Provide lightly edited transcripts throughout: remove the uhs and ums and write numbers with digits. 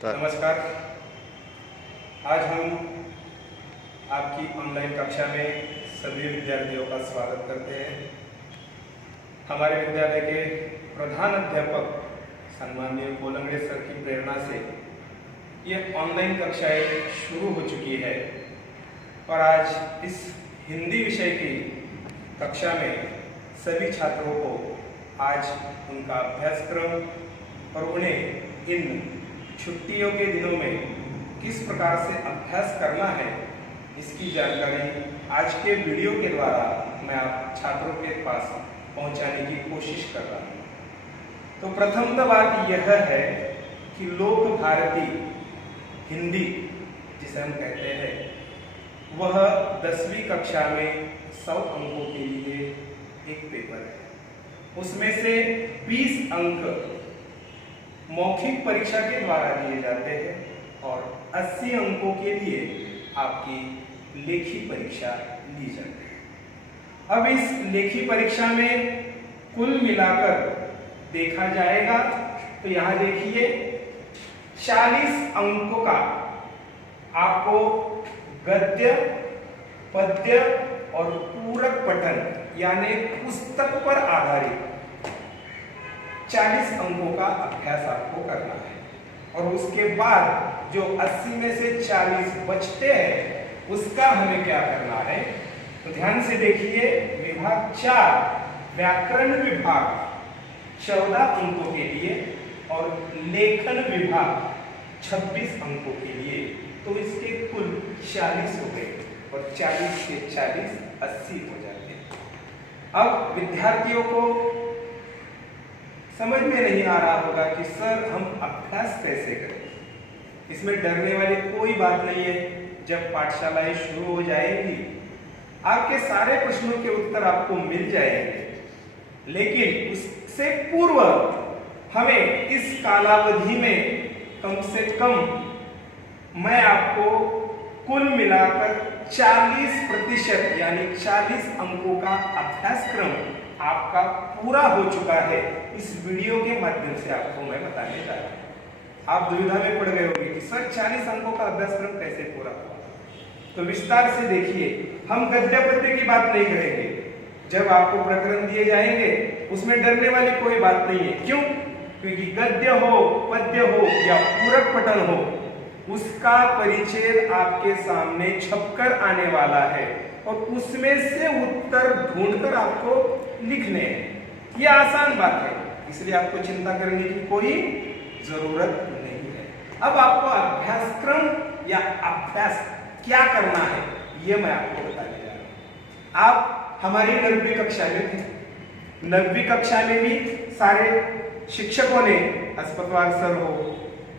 नमस्कार। आज हम आपकी ऑनलाइन कक्षा में सभी विद्यार्थियों का स्वागत करते हैं। हमारे विद्यालय के प्रधान अध्यापक सम्माननीय कोलंगड़े सर की प्रेरणा से ये ऑनलाइन कक्षाएं शुरू हो चुकी है और आज इस हिंदी विषय की कक्षा में सभी छात्रों को आज उनका अभ्यासक्रम और उन्हें इन छुट्टियों के दिनों में किस प्रकार से अभ्यास करना है इसकी जानकारी आज के वीडियो के द्वारा मैं आप छात्रों के पास पहुंचाने की कोशिश कर रहा हूं। तो प्रथम बात यह है कि लोक भारती हिंदी जिसे हम कहते हैं वह 10वीं कक्षा में 100 अंकों के लिए एक पेपर है। उसमें से 20 अंक मौखिक परीक्षा के द्वारा दिए जाते हैं और 80 अंकों के लिए आपकी लेखी परीक्षा ली जाती है। अब इस लेखी परीक्षा में कुल मिलाकर देखा जाएगा तो यहाँ देखिए 40 अंकों का आपको गद्य, पद्य और पूरक पठन यानी पुस्तक पर आधारित 40 अंकों का अभ्यास आपको करना है और उसके बाद जो 80 में से 40 बचते हैं उसका हमें क्या करना है। तो ध्यान से देखिए, विभाग 4 व्याकरण विभाग 14 अंकों के लिए और लेखन विभाग 26 अंकों के लिए, तो इसके कुल 40 हो गए और 40 से 40 80 हो जाते हैं। अब विद्यार्थियों को समझ में नहीं आ रहा होगा कि सर हम अभ्यास कैसे करें। इसमें डरने वाली कोई बात नहीं है। जब पाठशालाएं शुरू हो जाएंगी आपके सारे प्रश्नों के उत्तर आपको मिल जाएंगे, लेकिन उससे पूर्व हमें इस कालावधि में कम से कम मैं आपको कुल मिलाकर 40% यानी 40 अंकों का अभ्यासक्रम आपका पूरा हो चुका है। इस वीडियो के माध्यम से आपको मैं बताने जा रहा हूं। आप दुविधा में पड़ गए होंगे कि सर 40 अंकों का अभ्यासक्रम कैसे पूरा हुआ। तो विस्तार से देखिए, हम गद्य पद्य की बात नहीं करेंगे। जब आपको प्रकरण दिए जाएंगे उसमें डरने वाली कोई बात नहीं है। क्यों? क्योंकि गद्य हो, पद्य हो या पूरक पठन हो, उसका परिचय आपके सामने छपकर आने वाला है और उसमें से उत्तर ढूंढकर आपको लिखने हैं। यह आसान बात है, इसलिए आपको चिंता करने की कोई जरूरत नहीं है। अब आपको अभ्यासक्रम या अभ्यास क्या करना है यह मैं आपको बताने जा रहा हूं। आप हमारी 9वीं कक्षा में थे। 9वीं कक्षा में भी सारे शिक्षकों ने, अस्पतवार सर हो,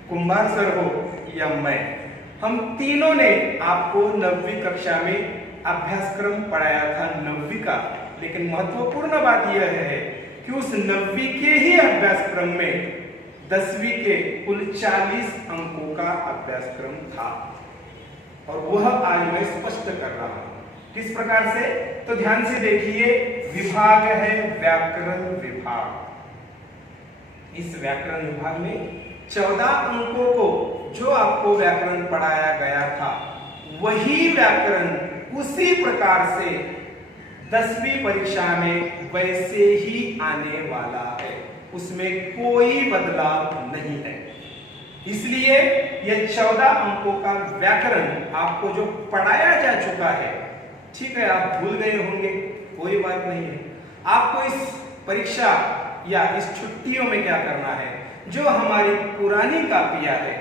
कुंभार सर हो या मैं, हम तीनों ने आपको 9वीं कक्षा में अभ्यासक्रम पढ़ाया था 9वीं का। लेकिन महत्वपूर्ण बात यह है कि उस 9वीं के ही अभ्यासक्रम में 10वीं के कुल 40 अंकों का अभ्यासक्रम था और वह आज मैं स्पष्ट कर रहा हूं। किस प्रकार से? तो ध्यान से देखिए, विभाग है व्याकरण विभाग। इस व्याकरण विभाग में 14 अंकों को जो आपको व्याकरण पढ़ाया गया था वही व्याकरण उसी प्रकार से 10वीं परीक्षा में वैसे ही आने वाला है। उसमें कोई बदलाव नहीं है। इसलिए यह 14 अंकों का व्याकरण आपको जो पढ़ाया जा चुका है, ठीक है, आप भूल गए होंगे, कोई बात नहीं है। आपको इस परीक्षा या इस छुट्टियों में क्या करना है, जो हमारी पुरानी कापियां है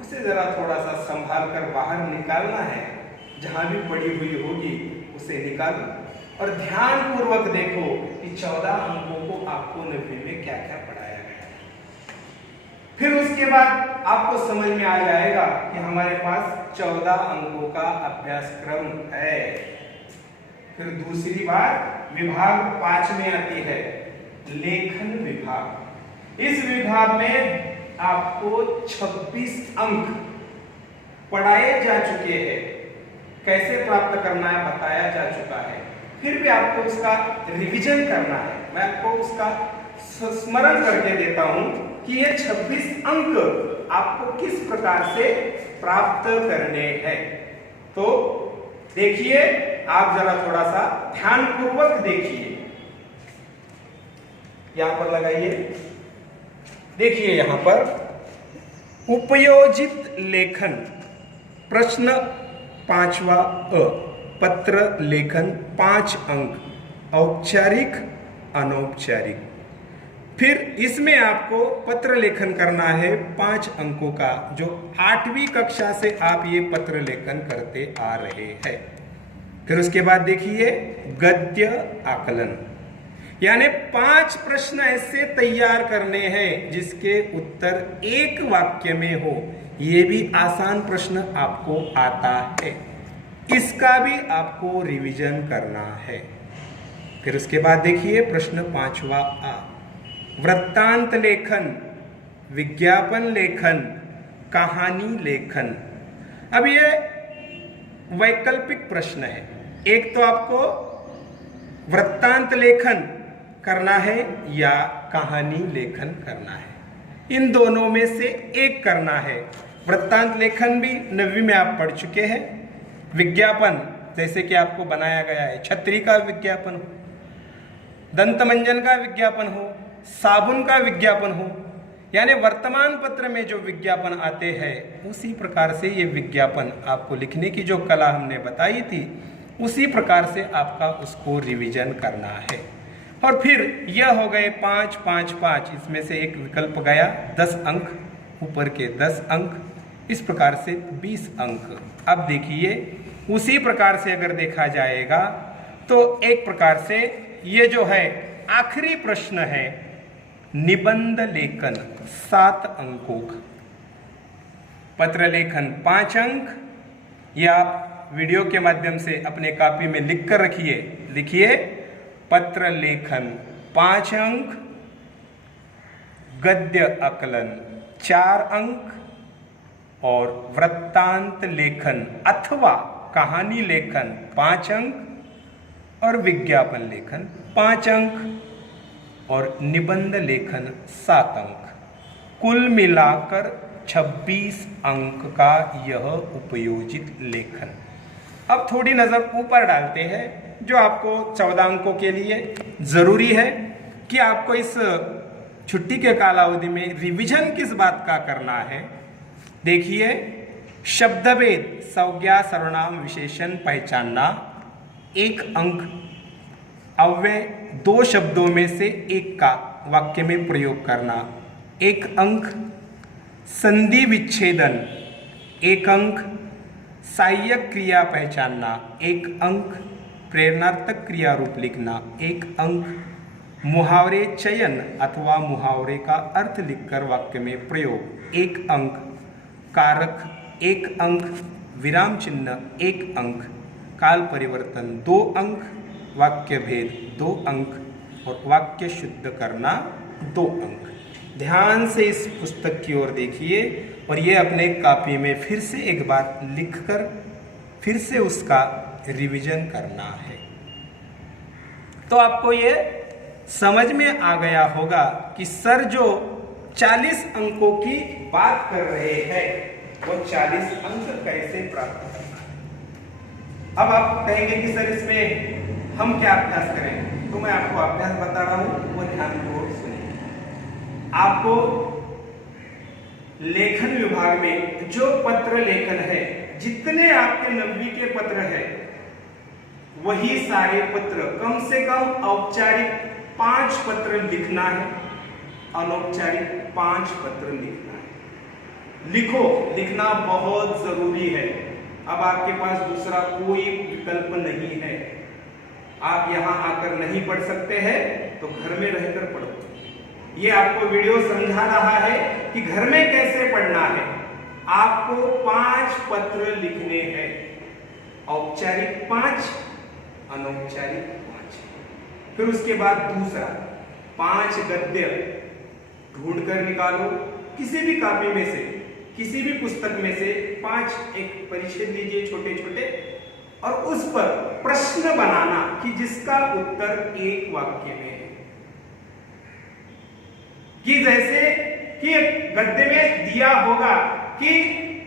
उसे जरा थोड़ा सा संभाल कर बाहर निकालना है। जहां भी पड़ी हुई होगी उसे निकालो और ध्यान पूर्वक देखो कि 14 अंकों को आपको 9वीं में क्या क्या पढ़ाया गया है। फिर उसके बाद आपको समझ में आ जाएगा कि हमारे पास 14 अंकों का अभ्यासक्रम है। फिर दूसरी बात विभाग 5 में आती है, लेखन विभाग। इस विभाग में आपको 26 अंक पढ़ाए जा चुके हैं। कैसे प्राप्त करना है बताया जा चुका है। फिर भी आपको उसका रिवीजन करना है। मैं आपको उसका स्मरण करके देता हूं कि ये 26 अंक आपको किस प्रकार से प्राप्त करने हैं। तो देखिए, आप जरा थोड़ा सा ध्यानपूर्वक देखिए, यहां पर लगाइए। देखिए यहां पर उपयोजित लेखन, प्रश्न 5वां अ, पत्र लेखन 5 अंक, औपचारिक अनौपचारिक। फिर इसमें आपको पत्र लेखन करना है 5 अंकों का, जो 8वीं कक्षा से आप ये पत्र लेखन करते आ रहे हैं। फिर उसके बाद देखिए गद्य आकलन, यानी 5 प्रश्न ऐसे तैयार करने हैं जिसके उत्तर एक वाक्य में हो। ये भी आसान प्रश्न आपको आता है, इसका भी आपको रिवीजन करना है। फिर उसके बाद देखिए प्रश्न 5वां आ, वृत्तांत लेखन, विज्ञापन लेखन, कहानी लेखन। अब ये वैकल्पिक प्रश्न है। एक तो आपको वृत्तांत लेखन करना है या कहानी लेखन करना है, इन दोनों में से एक करना है। वृत्तांत लेखन भी 9वीं में आप पढ़ चुके हैं। विज्ञापन जैसे कि आपको बनाया गया है, छतरी का विज्ञापन हो, दंतमंजन का विज्ञापन हो, साबुन का विज्ञापन हो, यानी वर्तमान पत्र में जो विज्ञापन आते हैं उसी प्रकार से ये विज्ञापन आपको लिखने की जो कला हमने बताई थी उसी प्रकार से आपका उसको रिवीजन करना है। और फिर यह हो गए 5 5 5, इसमें से एक विकल्प गया 10 अंक, ऊपर के 10 अंक, इस प्रकार से 20 अंक। अब देखिए उसी प्रकार से अगर देखा जाएगा तो एक प्रकार से ये जो है आखिरी प्रश्न है निबंध लेखन 7 अंकों का, पत्र लेखन 5 अंक। यह आप वीडियो के माध्यम से अपने कॉपी में लिख कर रखिए। लिखिए पत्र लेखन 5 अंक, गद्य आकलन 4 अंक, और वृत्तांत लेखन अथवा कहानी लेखन 5 अंक, और विज्ञापन लेखन 5 अंक, और निबंध लेखन 7 अंक। कुल मिलाकर 26 अंक का यह उपयोजित लेखन। अब थोड़ी नजर ऊपर डालते हैं, जो आपको 14 अंकों के लिए जरूरी है कि आपको इस छुट्टी के कालावधि में रिवीजन किस बात का करना है। देखिए शब्दभेद, संज्ञा सर्वनाम विशेषण पहचानना 1 अंक, अव्यय 2 शब्दों में से एक का वाक्य में प्रयोग करना 1 अंक, संधि विच्छेदन 1 अंक, सहायक क्रिया पहचानना 1 अंक, प्रेरणार्थक क्रिया रूप लिखना 1 अंक, मुहावरे चयन अथवा मुहावरे का अर्थ लिखकर वाक्य में प्रयोग 1 अंक, कारक 1 अंक, विराम चिन्ह 1 अंक, काल परिवर्तन 2 अंक, वाक्य भेद 2 अंक, और वाक्य शुद्ध करना 2 अंक। ध्यान से इस पुस्तक की ओर देखिए और ये अपने कॉपी में फिर से एक बार लिखकर फिर से उसका रिवीजन करना है। तो आपको ये समझ में आ गया होगा कि सर जो 40 अंकों की बात कर रहे हैं वो 40 अंक कैसे प्राप्त करना है। अब आप कहेंगे कि सर इसमें हम क्या अभ्यास करें, तो मैं आपको अभ्यास बता रहा हूं, वो ध्यानपूर्वक सुनिए। आपको लेखन विभाग में जो पत्र लेखन है, जितने आपके 9वीं के पत्र है वही सारे पत्र, कम से कम औपचारिक 5 पत्र लिखना है, अनौपचारिक 5 पत्र लिखना है। लिखो, लिखना बहुत जरूरी है। अब आपके पास दूसरा कोई विकल्प नहीं है। आप यहां आकर नहीं पढ़ सकते हैं तो घर में रहकर पढ़ो। ये आपको वीडियो समझा रहा है कि घर में कैसे पढ़ना है। आपको 5 पत्र लिखने हैं, औपचारिक 5, अनौपचारिक 5। फिर उसके बाद दूसरा 5 गद्य ढूंढ कर निकालो, किसी भी कॉपी में से, किसी भी पुस्तक में से 5 एक परिच्छेद लीजिए छोटे छोटे, और उस पर प्रश्न बनाना कि जिसका उत्तर एक वाक्य में है। कि जैसे कि गद्य में दिया होगा कि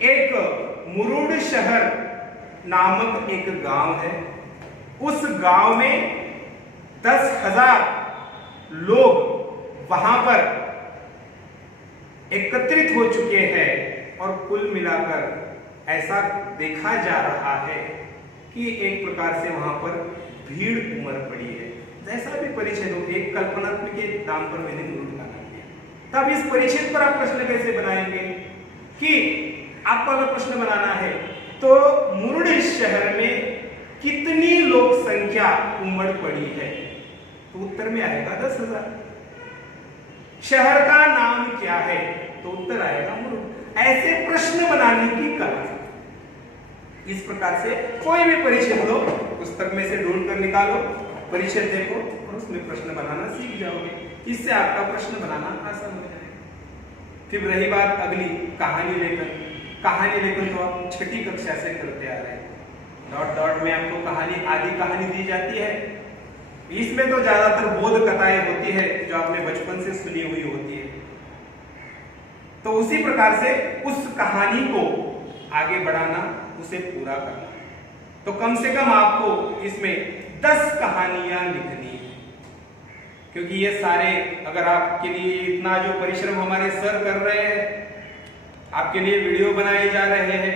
एक मुरुड शहर नामक एक गांव है, उस गांव में 10,000 लोग वहां पर एकत्रित हो चुके हैं और कुल मिलाकर ऐसा देखा जा रहा है कि एक प्रकार से वहां पर भीड़ उमड़ पड़ी है। जैसा भी परिच्छेद हो, एक कल्पनात्मक के नाम पर मैंने मुरुड का नाम दिया। तब इस परिच्छेद पर आप प्रश्न कैसे बनाएंगे कि आपको अगर प्रश्न बनाना है तो मुरुड शहर में कितनी लोक संख्या उमड़ पड़ी है, तो उत्तर में आएगा 10,000। शहर का नाम क्या है, तो उत्तर आएगा मुरुड। ऐसे प्रश्न बनाने की कला, इस प्रकार से कोई भी परिच्छेद लो, पुस्तक में से ढूंढ कर निकालो, परिच्छेद देखो और उसमें प्रश्न बनाना सीख जाओगे। इससे आपका प्रश्न बनाना आसान हो जाएगा। फिर रही बात अगली कहानी लेखन। कहानी लेखन तो आप छठी कक्षा से करते आ रहे हैं। डॉट डॉट में आपको कहानी, आदि कहानी दी जाती है। इसमें तो ज्यादातर बोध कथाएं होती है जो आपने बचपन से सुनी हुई होती है। तो उसी प्रकार से उस कहानी को आगे बढ़ाना, उसे पूरा करना। तो कम से कम आपको इसमें 10 कहानियां लिखनी है, क्योंकि ये सारे अगर आपके लिए इतना जो परिश्रम हमारे सर कर रहे हैं, आपके लिए वीडियो बनाए जा रहे हैं,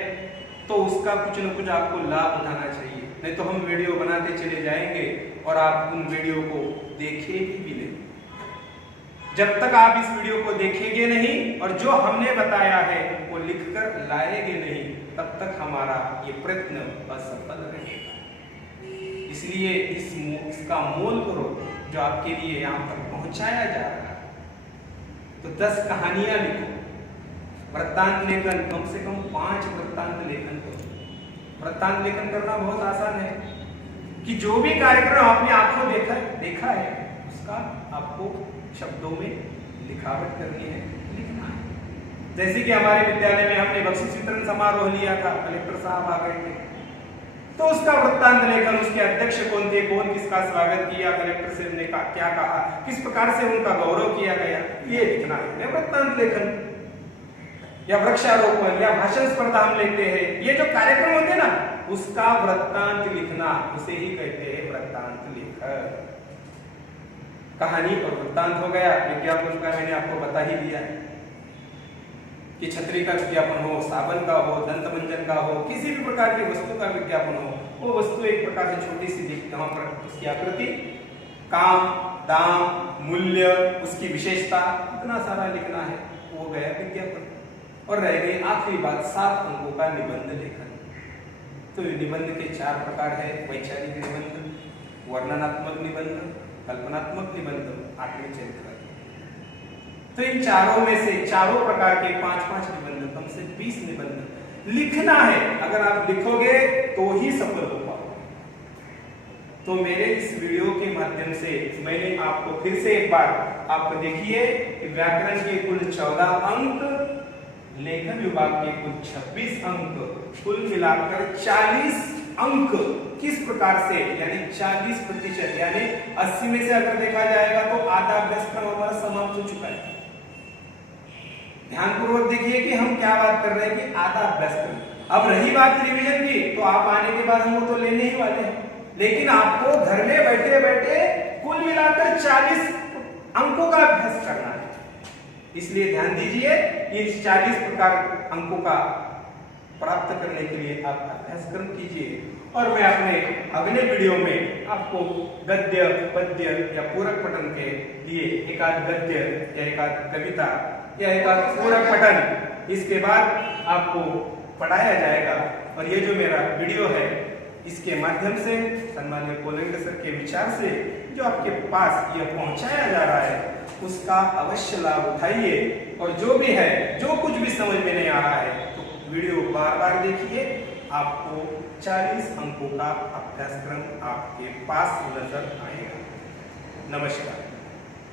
तो उसका कुछ न कुछ आपको लाभ उठाना चाहिए। नहीं तो हम वीडियो बनाते चले जाएंगे और आप उन वीडियो को देखेंगे भी नहीं। जब तक आप इस वीडियो को देखेंगे नहीं और जो हमने बताया है वो लिखकर लाएंगे नहीं, तब तक हमारा ये प्रयत्न असफल रहेगा। इसलिए इसका मोल करो जो आपके लिए यहाँ तक पहुंचाया जा रहा है। तो 10 कहानियां लिखो। वृत्तांत लेखन कम से कम 5 वृत्तांत लेखन करो। वृत्तांत लेखन करना बहुत आसान है कि जो भी कार्यक्रम आपने आंखों देखा है उसका आपको शब्दों में लिखावट करनी है, लिखना है। जैसे कि हमारे विद्यालय में हमने बख्शीश वितरण समारोह लिया था, कलेक्टर साहब आ गए थे, तो उसका वृत्तांत लेखन, उसके अध्यक्ष कौन थे, कौन किसका स्वागत किया, कलेक्टर साहब ने क्या कहा, किस प्रकार से उनका गौरव किया गया, ये लिखना है वृत्तांत लेखन। या वृक्षारोपण या भाषण स्पर्धा हम लेते हैं, ये जो कार्यक्रम होते हैं ना, उसका वृत्तांत लिखना, उसे ही कहते हैं वृत्तांत लेखन। कहानी और वृत्तांत हो गया। विज्ञापन का मैंने आपको बता ही दिया कि छतरी का विज्ञापन हो, साबन का हो, दंत मंजन का हो, किसी भी प्रकार की वस्तु का विज्ञापन हो, वो वस्तु एक प्रकार से छोटी सी दिखती, वहां पर उसकी आकृति, काम, दाम, मूल्य, उसकी विशेषता, इतना सारा लिखना है, वो गया विज्ञापन। और रह गई आखिरी बात, 7 अंकों का निबंध लेखन। तो निबंध के 4 प्रकार है: वैचारिक निबंध, वर्णनात्मक निबंध, कल्पनात्मक निबंध, आत्मचरित्र। तो इन चारों में से, चारों प्रकार के 5-5 निबंध, कम से 20 निबंध लिखना है। अगर आप लिखोगे तो ही सफल हो पाओगे। तो मेरे इस वीडियो के माध्यम से मैंने आपको फिर से एक बार आप देखिए कि व्याकरण के कुल 14 अंक, लेखन विभाग के कुल 26 अंक, कुल मिलाकर 40 अंक किस प्रकार से, यानी 40%, यानी 80 में से अगर देखा जाएगा तो आधा अभ्यासक्रम हमारा समाप्त हो चुका है। ध्यानपूर्वक देखिए कि हम क्या बात कर रहे हैं कि आधा अभ्यासक्रम। अब रही बात रिवीजन की, तो आप आने के बाद हम वो तो लेने ही वाले हैं, लेकिन आपको घर में बैठे बैठे कुल मिलाकर 40 अंकों का अभ्यास करना है। इसलिए ध्यान दीजिए कि इस 40 प्रकार अंकों का प्राप्त करने के लिए आप अभ्यासक्रम कीजिए। और मैं अपने अगले वीडियो में आपको गद्य, पद्य या पूरक पठन के लिए एक आध गद्य या एक आध कविता या एक आध पूरक पठन, इसके बाद आपको पढ़ाया जाएगा। और ये जो मेरा वीडियो है, इसके माध्यम से सम्मानीय कोलेंगे सर के विचार से जो आपके पास यह पहुंचाया जा रहा है, उसका अवश्य लाभ उठाइए। और जो भी है, जो कुछ भी समझ में नहीं आ रहा है, तो वीडियो बार बार देखिए, आपको 40 अंकों का अभ्यासक्रम आपके पास नजर आएगा। नमस्कार।